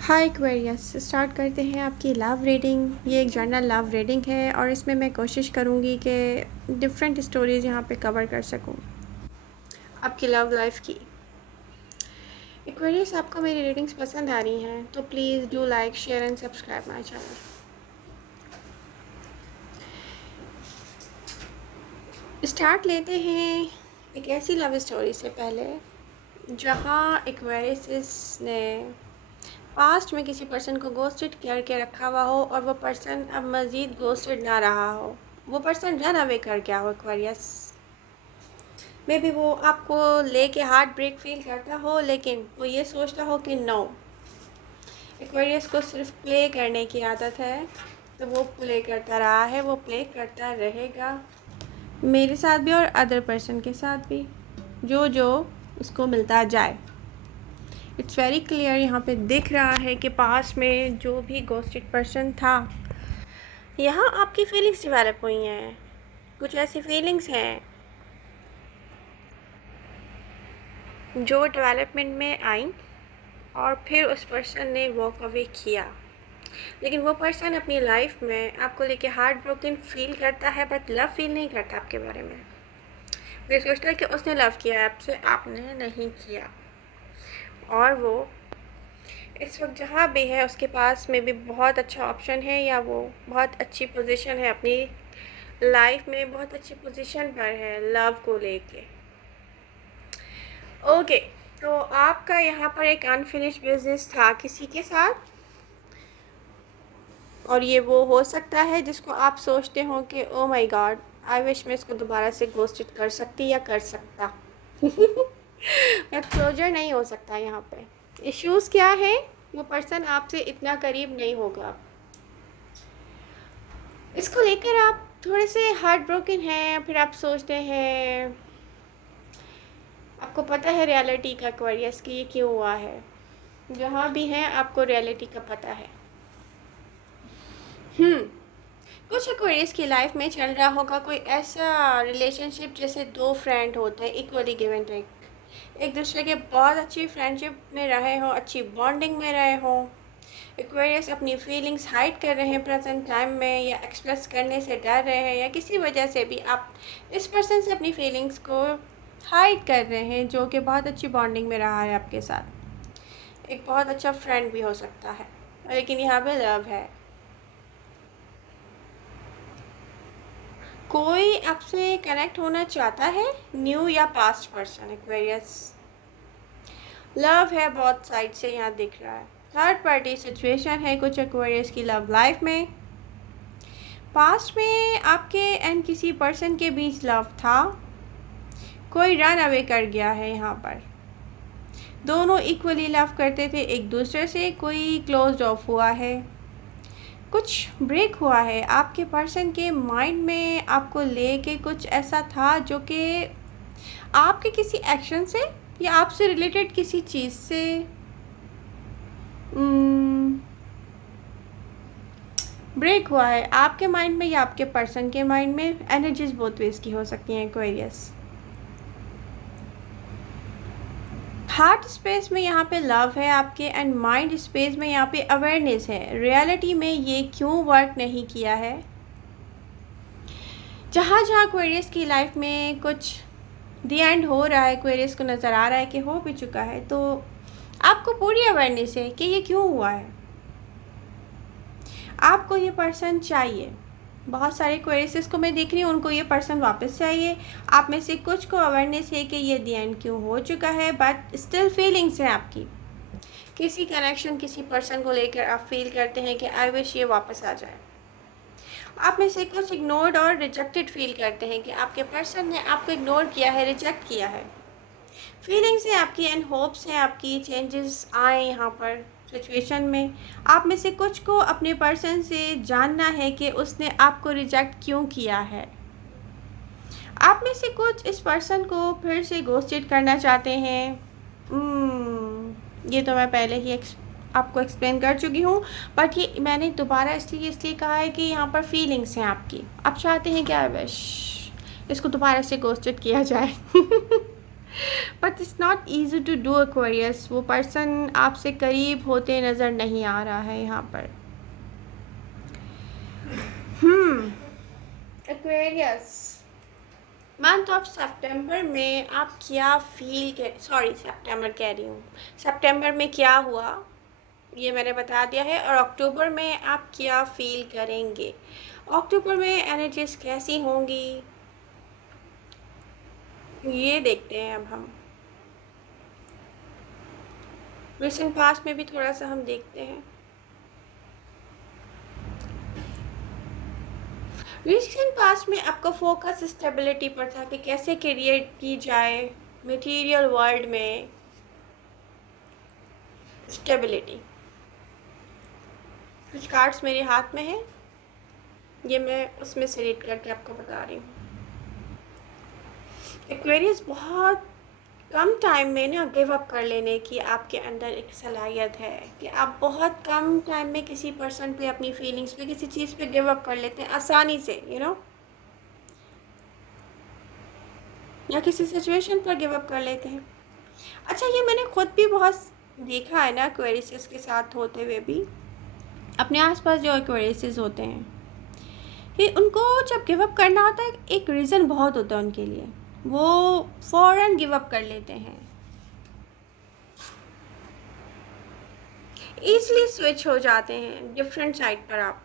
हाय Aquarius, start करते हैं आपकी लव रीडिंग। ये एक जर्नल लव रीडिंग है और इसमें मैं कोशिश करूँगी कि डिफरेंट स्टोरीज़ यहाँ पे कवर कर सकूँ आपकी लव लाइफ की। एक्वेरियस, आपको मेरी रीडिंग्स पसंद आ रही हैं तो please do like, share and subscribe my channel. Start लेते हैं एक ऐसी लव स्टोरी से पहले जहाँ एक्वेरियस ने पास्ट में किसी पर्सन को गोस्टेड करके रखा हुआ हो और वो पर्सन अब मज़ीद गोस्टेड ना रहा हो। वो पर्सन रन अवे कर गया हो एक्वेरियस। मे बी वो आपको लेके हार्ट ब्रेक फील करता हो, लेकिन वो ये सोचता हो कि नो, एक्वेरियस को सिर्फ प्ले करने की आदत है, तो वो प्ले करता रहा है, वो प्ले करता रहेगा मेरे साथ भी और अदर पर्सन के साथ भी, जो जो उसको मिलता जाए। इट्स वेरी क्लियर, यहाँ पे दिख रहा है कि पास में जो भी गोस्टेड पर्सन था, यहाँ आपकी फीलिंग्स डेवलप हुई हैं। कुछ ऐसी फीलिंग्स हैं जो डेवलपमेंट में आई और फिर उस पर्सन ने वॉक अवे किया, लेकिन वो पर्सन अपनी लाइफ में आपको लेके हार्ट ब्रोकन फील करता है, बट लव फील नहीं करता आपके बारे में। वो सोचता है कि उसने लव किया आपसे, आपने नहीं किया। और वो इस वक्त जहाँ भी है उसके पास में भी बहुत अच्छा ऑप्शन है, या वो बहुत अच्छी पोजीशन है अपनी लाइफ में, बहुत अच्छी पोजीशन पर है लव को लेके। ओके, तो आपका यहाँ पर एक अनफिनिश्ड बिजनेस था किसी के साथ, और ये वो हो सकता है जिसको आप सोचते हो कि oh my God, I wish मैं इसको दोबारा से गोस्टेड कर सकती या कर सकता। बट क्लोजर नहीं हो सकता यहाँ पे। इश्यूज़ क्या है? वो पर्सन आपसे इतना करीब नहीं होगा, इसको लेकर आप थोड़े से हार्ट ब्रोकन हैं। फिर आप सोचते हैं, आपको पता है रियलिटी का एक्वेरियस कि ये क्यों हुआ है। जहाँ भी हैं आपको रियलिटी का पता है। कुछ एक्वेरियस की लाइफ में चल रहा होगा कोई ऐसा रिलेशनशिप जैसे दो फ्रेंड होते हैं, इक्वली गिव एंड टेक, एक दूसरे के बहुत अच्छी फ्रेंडशिप में रहे हो, अच्छी बॉन्डिंग में रहे हो। एक्वेरियस अपनी फीलिंग्स हाइड कर रहे हैं प्रेजेंट टाइम में, या एक्सप्रेस करने से डर रहे हैं, या किसी वजह से भी आप इस पर्सन से अपनी फीलिंग्स को हाइड कर रहे हैं, जो कि बहुत अच्छी बॉन्डिंग में रहा है आपके साथ। एक बहुत अच्छा फ्रेंड भी हो सकता है, लेकिन यहाँ पे लव है। कोई आपसे कनेक्ट होना चाहता है, न्यू या पास्ट पर्सन। एक्वेरियस लव है, बहुत साइड से यहाँ दिख रहा है। थर्ड पार्टी सिचुएशन है कुछ एक्वेरियस की लव लाइफ में। पास्ट में आपके एंड किसी पर्सन के बीच लव था, कोई रन अवे कर गया है यहाँ पर। दोनों इक्वली लव करते थे एक दूसरे से, कोई क्लोज ऑफ हुआ है, कुछ ब्रेक हुआ है आपके पर्सन के माइंड में, आपको लेके कुछ ऐसा था जो कि आपके किसी एक्शन से या आपसे रिलेटेड किसी चीज़ से ब्रेक हुआ है आपके माइंड में या आपके पर्सन के माइंड में। एनर्जीज बहुत वेज की हो सकती हैं एक्वेरियस। हार्ट स्पेस में यहाँ पे लव है आपके, एंड माइंड स्पेस में यहाँ पे अवेयरनेस है। रियलिटी में ये क्यों वर्क नहीं किया है? जहाँ जहाँ एक्वेरियस की लाइफ में कुछ दी एंड हो रहा है, एक्वेरियस को नज़र आ रहा है कि हो भी चुका है, तो आपको पूरी अवेयरनेस है कि ये क्यों हुआ है। आपको ये पर्सन चाहिए। बहुत सारे एक्वेरियस को मैं देख रही हूँ, उनको ये पर्सन वापस चाहिए। आप में से कुछ को अवेयरनेस है कि ये दी एंड क्यों हो चुका है, बट स्टिल फीलिंग्स हैं आपकी। किसी कनेक्शन, किसी पर्सन को लेकर आप फील करते हैं कि आई विश ये वापस आ जाए। आप में से कुछ इग्नोर्ड और रिजेक्टेड फील करते हैं कि आपके पर्सन ने आपको इग्नोर किया है, रिजेक्ट किया है। फीलिंग्स हैं आपकी एंड होप्स हैं आपकी, चेंजेस आए यहाँ पर सिचुएशन में। आप में से कुछ को अपने पर्सन से जानना है कि उसने आपको रिजेक्ट क्यों किया है। आप में से कुछ इस पर्सन को फिर से गोस्टेड करना चाहते हैं। ये तो मैं पहले ही आपको एक्सप्लेन कर चुकी हूँ, बट ये मैंने दोबारा इसलिए कहा है कि यहाँ पर फीलिंग्स हैं आपकी। आप चाहते हैं क्या, विश इसको दोबारा से गोस्टेड किया जाए। But it's not easy to do Aquarius. वो पर्सन आपसे करीब होते नज़र नहीं आ रहा है यहाँ पर। एक्वेरियस, मंथ ऑफ सितंबर में आप क्या फील कर, सॉरी सितंबर कह रही हूँ, सितंबर में क्या हुआ ये मैंने बता दिया है। और अक्टूबर में आप क्या फील करेंगे, अक्टूबर में एनर्जीज कैसी होंगी, ये देखते हैं अब हम। रिसेंट पास्ट में भी थोड़ा सा हम देखते हैं। रिसेंट पास्ट में आपका फोकस स्टेबिलिटी पर था कि कैसे करियर की जाए मटेरियल वर्ल्ड में, स्टेबिलिटी। कुछ कार्ड्स मेरे हाथ में हैं, ये मैं उसमें से रीड करके आपको बता रही हूँ। एक्वेरियस बहुत कम टाइम में ना गिव अप कर लेने की आपके अंदर एक सलाहियत है कि आप बहुत कम टाइम में किसी पर्सन पे, अपनी फीलिंग्स पे, किसी चीज़ पे गिव अप कर लेते हैं आसानी से, या किसी सिचुएशन पर गिव अप कर लेते हैं। अच्छा, ये मैंने खुद भी बहुत देखा है ना एक्वेरियस के साथ होते हुए भी। अपने आसपास जो एक्वेरियस होते हैं कि उनको जब गिव अप करना होता है, एक रीज़न बहुत होता है उनके लिए, वो फ़ौरन गिव अप कर लेते हैं, ईज़िली स्विच हो जाते हैं डिफरेंट साइड पर। आप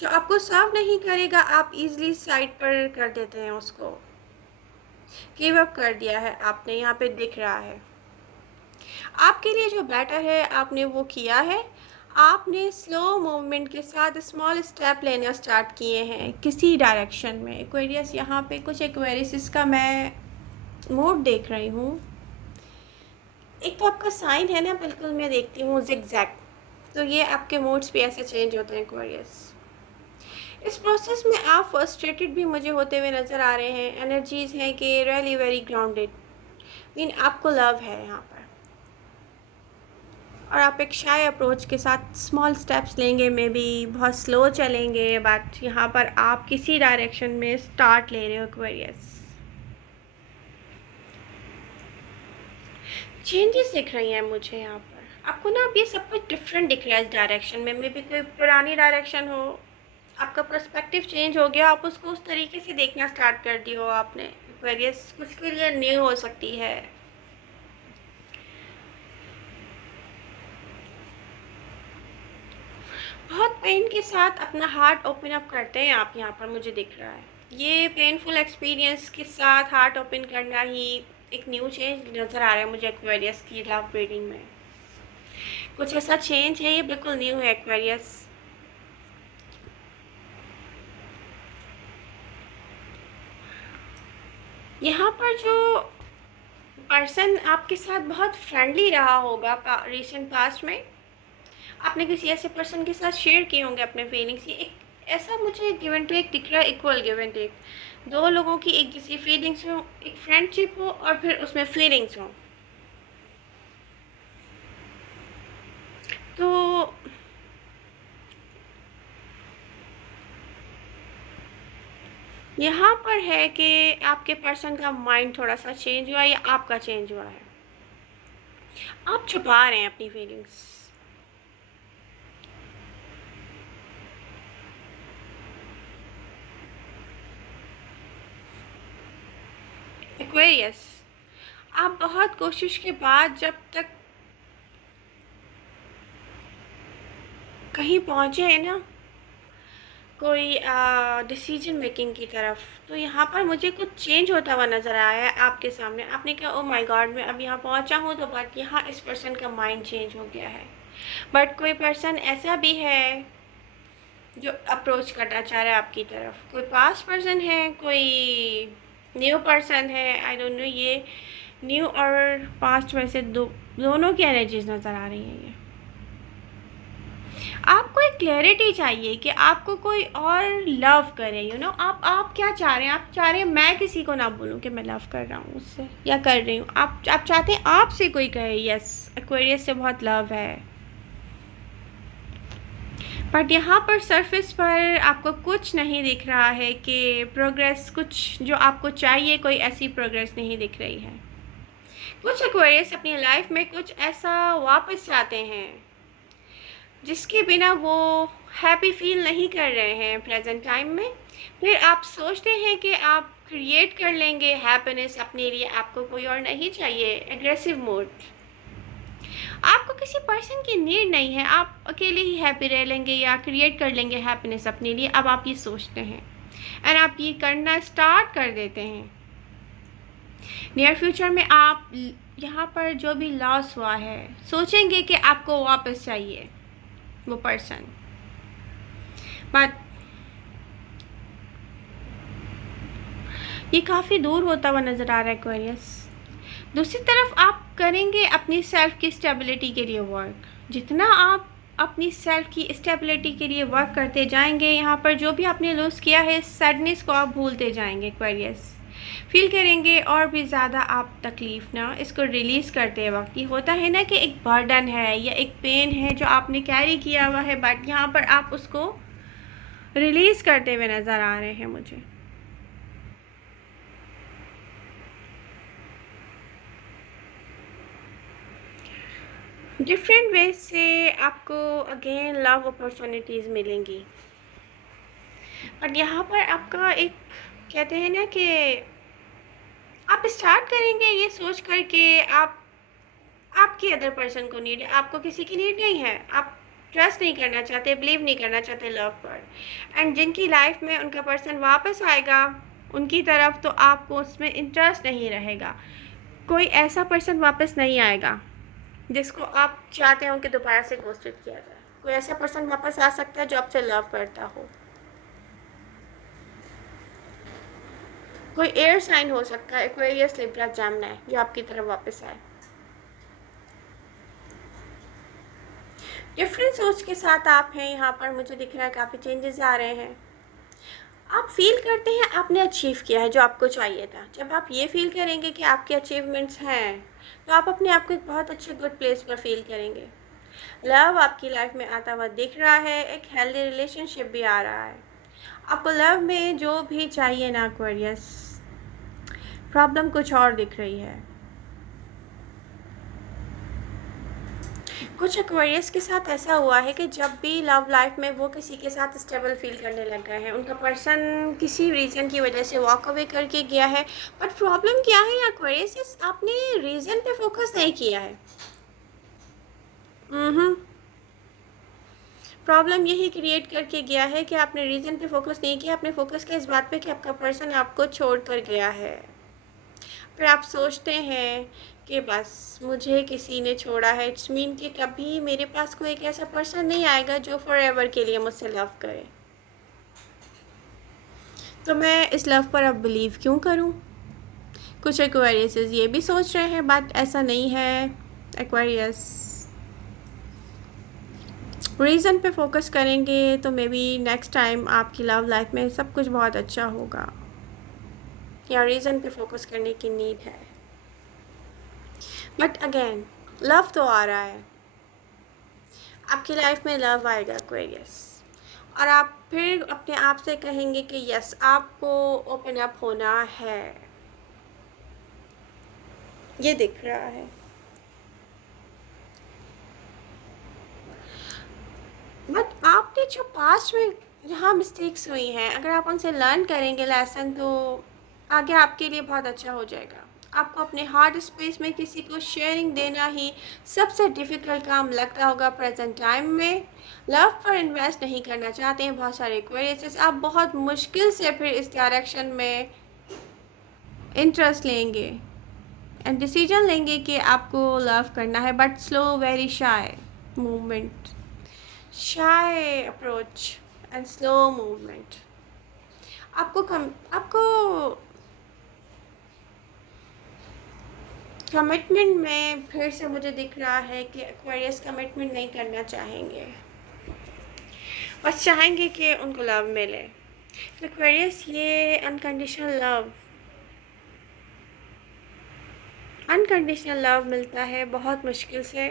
जो आपको सर्व नहीं करेगा, आप ईज़िली साइड पर कर देते हैं उसको, गिव अप कर दिया है आपने, यहाँ पे दिख रहा है। आपके लिए जो बेटर है आपने वो किया है, आपने स्लो मूवमेंट के साथ स्मॉल स्टेप लेना स्टार्ट किए हैं किसी डायरेक्शन में। एक्वेरियस, यहाँ पे कुछ एक्वेरियस का मैं मूड देख रही हूँ। एक तो आपका साइन है ना, बिल्कुल मैं देखती हूँ जिगजैग, तो ये आपके मूड्स भी ऐसे चेंज होते हैं एक्वेरियस। इस प्रोसेस में आप फ्रस्ट्रेटेड भी मुझे होते हुए नज़र आ रहे हैं। एनर्जीज़ हैं कि रियली वेरी ग्राउंडेड, मीन आपको लव है यहाँ पर, और आप एक शाय अप्रोच के साथ स्मॉल स्टेप्स लेंगे, मे बी बहुत स्लो चलेंगे, बट यहाँ पर आप किसी डायरेक्शन में स्टार्ट ले रहे हो एक्वेरियस। चेंजेस दिख रही हैं मुझे यहाँ पर, आपको ना अब ये सब कुछ डिफरेंट दिख रहा है इस डायरेक्शन में। मे बी कोई पुरानी डायरेक्शन हो, आपका पर्सपेक्टिव चेंज हो गया, आप उसको उस तरीके से देखना स्टार्ट कर दी हो आपने एक्वेरियस। कुछ के लिए न्यू हो सकती है। बहुत पेन के साथ अपना हार्ट ओपन अप करते हैं आप यहाँ पर, मुझे दिख रहा है। ये पेनफुल एक्सपीरियंस के साथ हार्ट ओपन करना ही एक न्यू चेंज नज़र आ रहा है मुझे एक्वेरियस की लव रीडिंग में। कुछ ऐसा चेंज है, ये बिल्कुल न्यू है एक्वेरियस। यहाँ पर जो पर्सन आपके साथ बहुत फ्रेंडली रहा होगा रिसेंट पास्ट में, आपने किसी ऐसे पर्सन के साथ शेयर किए होंगे अपने फीलिंग्स। ये एक ऐसा मुझे गिव एंड टेक दिख रहा है, इक्वल गिव एंड टेक, दो लोगों की एक जैसी फीलिंग्स हो, एक फ्रेंडशिप हो और फिर उसमें फीलिंग्स हो। तो यहाँ पर है कि आपके पर्सन का माइंड थोड़ा सा चेंज हुआ या आपका चेंज हुआ है, आप छुपा रहे हैं अपनी फीलिंग्स। एक्वेरियस, आप बहुत कोशिश के बाद जब तक कहीं पहुँचे हैं ना, कोई डिसीजन मेकिंग की तरफ, तो यहाँ पर मुझे कुछ चेंज होता हुआ नज़र आया है आपके सामने। आपने कहा ओ माय गॉड, मैं अब यहाँ पहुँचा हूँ, तो बट यहाँ इस पर्सन का माइंड चेंज हो गया है। बट कोई पर्सन ऐसा भी है जो अप्रोच करना चाह रहा है आपकी तरफ, कोई पास्ट पर्सन है, कोई न्यू पर्सन है, आई डोंट नो। ये न्यू और पास्ट में से दोनों की एनर्जीज नज़र आ रही हैं। ये आपको एक क्लैरिटी चाहिए कि आपको कोई और लव करे, आप क्या चाह रहे हैं। आप चाह रहे हैं मैं किसी को ना बोलूं कि मैं लव कर रहा हूँ उससे या कर रही हूँ, आप चाहते हैं आपसे कोई कहे यस एक्वेरियस से बहुत लव है। बट यहाँ पर सरफेस पर आपको कुछ नहीं दिख रहा है कि प्रोग्रेस, कुछ जो आपको चाहिए कोई ऐसी प्रोग्रेस नहीं दिख रही है। कुछ एक्वेरियस अपनी लाइफ में कुछ ऐसा वापस चाहते हैं जिसके बिना वो हैप्पी फील नहीं कर रहे हैं प्रेजेंट टाइम में। फिर आप सोचते हैं कि आप क्रिएट कर लेंगे हैप्पीनेस अपने लिए, आपको कोई और नहीं चाहिए। एग्रेसिव मोड, आपको किसी पर्सन की नीड नहीं है, आप अकेले ही हैप्पी रह लेंगे या क्रिएट कर लेंगे हैप्पीनेस अपने लिए। अब आप ये सोचते हैं एंड आप ये करना स्टार्ट कर देते हैं। नियर फ्यूचर में आप यहाँ पर जो भी लॉस हुआ है सोचेंगे कि आपको वापस चाहिए वो पर्सन, बट ये काफ़ी दूर होता हुआ नज़र आ रहा है एक्वेरियस। दूसरी तरफ आप करेंगे अपनी सेल्फ की स्टेबिलिटी के लिए वर्क। जितना आप अपनी सेल्फ की स्टेबिलिटी के लिए वर्क करते जाएंगे, यहाँ पर जो भी आपने लूज़ किया है सैडनेस को आप भूलते जाएंगे एक्वेरियस। फील करेंगे और भी ज़्यादा आप तकलीफ़ ना इसको रिलीज़ करते वक्त। ये होता है ना कि एक बर्डन है या एक पेन है जो आपने कैरी किया हुआ है, बट यहाँ पर आप उसको रिलीज़ करते हुए नज़र आ रहे हैं मुझे। डिफरेंट वे से आपको अगेन लव अपॉर्चुनिटीज़ मिलेंगी, बट यहाँ पर आपका एक कहते हैं ना कि आप स्टार्ट करेंगे ये सोच कर के आपकी अदर पर्सन को नीड है, आपको किसी की नीड नहीं है। आप ट्रस्ट नहीं करना चाहते, बिलीव नहीं करना चाहते लव पर। एंड जिनकी लाइफ में उनका पर्सन वापस आएगा उनकी तरफ, तो आपको उसमें इंटरेस्ट नहीं रहेगा। कोई ऐसा पर्सन वापस नहीं आएगा जिसको आप चाहते हो कि दोबारा से घोस्टेड किया जाए। कोई ऐसा पर्सन वापस आ सकता है जो आपसे लव करता हो। कोई एयर साइन हो सकता है, एक्वेरियस, लिब्रा, जेमिनी, जो आपकी तरफ वापस आए। डिफरेंट सोच के साथ आप हैं यहाँ पर, मुझे दिख रहा है काफ़ी चेंजेस आ रहे हैं। आप फील करते हैं आपने अचीव किया है जो आपको चाहिए था। जब आप ये फील करेंगे कि आपके अचीवमेंट्स हैं, तो आप अपने आप को एक बहुत अच्छे गुड प्लेस पर फील करेंगे। लव आपकी लाइफ में आता हुआ दिख रहा है, एक हेल्दी रिलेशनशिप भी आ रहा है। आपको लव में जो भी चाहिए ना एक्वेरियस, प्रॉब्लम कुछ और दिख रही है। कुछ एक्वेरियस के साथ ऐसा हुआ है कि जब भी लव लाइफ में वो किसी के साथ स्टेबल फील करने लग गए हैं, उनका पर्सन किसी रीज़न की वजह से वॉक अवे करके गया है। बट प्रॉब्लम क्या है एक्वेरियस, आपने रीज़न पे फोकस नहीं किया है। प्रॉब्लम यही क्रिएट करके गया है कि आपने रीज़न पे फोकस नहीं किया, आपने फोकस किया इस बात पे कि आपका पर्सन आपको छोड़ कर गया है। फिर आप सोचते हैं कि बस मुझे किसी ने छोड़ा है, इट्स मीन कि कभी मेरे पास कोई एक ऐसा पर्सन नहीं आएगा जो फॉर एवर के लिए मुझसे लव करे। तो मैं इस लव पर अब बिलीव क्यों करूं? कुछ एक्वेरियस ये भी सोच रहे हैं, बट ऐसा नहीं है एक्वेरियस। रीज़न पे फोकस करेंगे तो मे बी नेक्स्ट टाइम आपकी लव लाइफ में सब कुछ बहुत अच्छा होगा। या रीज़न पे फोकस करने की नीड है, बट अगेन लव तो आ रहा है। आपकी लाइफ में लव आएगा एक्वेरियस, और आप फिर अपने आप से कहेंगे कि यस, आपको ओपन अप होना है। ये दिख रहा है। बट आपने जो पास्ट में जहाँ मिस्टेक्स हुई हैं, अगर आप उनसे लर्न करेंगे लेसन, तो आगे आपके लिए बहुत अच्छा हो जाएगा। आपको अपने हार्ट स्पेस में किसी को शेयरिंग देना ही सबसे डिफ़िकल्ट काम लगता होगा प्रेजेंट टाइम में। लव पर इन्वेस्ट नहीं करना चाहते हैं बहुत सारे क्वेरीज, आप बहुत मुश्किल से फिर इस डायरेक्शन में इंटरेस्ट लेंगे एंड डिसीजन लेंगे कि आपको लव करना है, but slow, very shy movement, shy approach and slow movement. आपको कमिटमेंट में फिर से मुझे दिख रहा है कि एक्वेरियस कमिटमेंट नहीं करना चाहेंगे, बस चाहेंगे कि उनको लव मिले। एक्वेरियस ये अनकंडीशनल लव मिलता है बहुत मुश्किल से,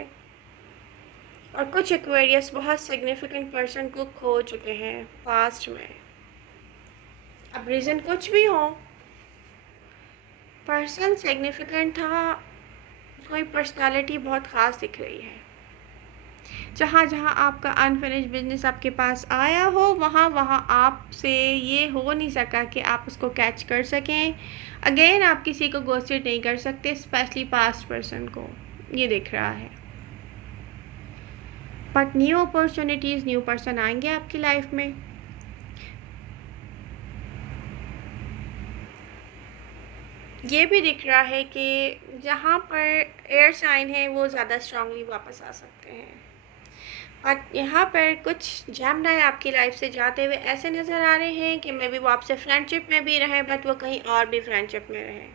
और कुछ एक्वेरियस बहुत सिग्निफिकेंट पर्सन को खो चुके हैं पास्ट में। अब रीज़न कुछ भी हो, पर्सन सिग्निफिकेंट था कोई पर्सनालिटी बहुत ख़ास दिख रही है। जहाँ जहाँ आपका अनफिनिश्ड बिजनेस आपके पास आया हो, वहाँ वहाँ आपसे ये हो नहीं सका कि आप उसको कैच कर सकें। अगेन आप किसी को गोस्टेड नहीं कर सकते, स्पेशली पास्ट पर्सन को, ये दिख रहा है। But new opportunities, new person आएंगे आपकी लाइफ में। ये भी दिख रहा है कि जहाँ पर एयर साइन है वो ज़्यादा स्ट्रांगली वापस आ सकते हैं। और यहाँ पर कुछ जेमिनी आपकी लाइफ से जाते हुए ऐसे नज़र आ रहे हैं कि मे बी वो आपसे फ्रेंडशिप में भी रहें, बट वो कहीं और भी फ्रेंडशिप में रहें।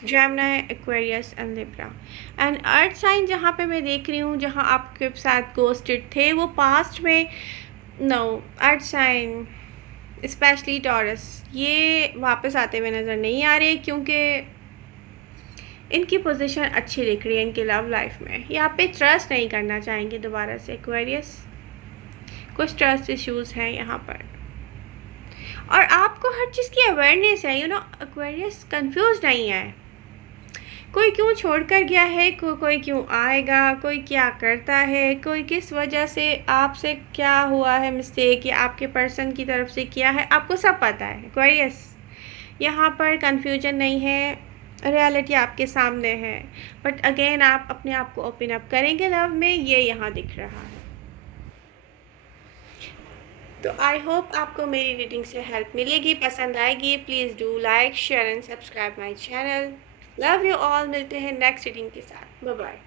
Gemini, Aquarius and Libra and earth sign जहाँ पे मैं देख रही हूँ, जहाँ आपके साथ गोस्टेड थे, वो पास्ट में no earth sign specially Taurus ये वापस आते हुए नज़र नहीं आ रहे, क्योंकि इनकी पोजीशन अच्छी दिख रही है इनकी लव लाइफ में। यहाँ पे ट्रस्ट नहीं करना चाहेंगे दोबारा से एक्वेरियस, कुछ ट्रस्ट इश्यूज हैं यहाँ पर। और आपको हर चीज़ की अवेयरनेस है, एक्वेरियस कंफ्यूज नहीं है। कोई क्यों छोड़कर गया है, कोई क्यों आएगा, कोई क्या करता है, कोई किस वजह से, आपसे क्या हुआ है मिस्टेक, या आपके पर्सन की तरफ से किया है, आपको सब पता है एक्वेरियस। यहाँ पर कंफ्यूजन नहीं है, रियलिटी आपके सामने है। बट अगेन आप अपने आप को ओपन अप करेंगे लव में, ये यहाँ दिख रहा है। तो आई होप आपको मेरी रीडिंग से हेल्प मिलेगी, पसंद आएगी। Please do like, share and subscribe my channel. Love you all, मिलते हैं नेक्स्ट रीडिंग के साथ। Bye bye.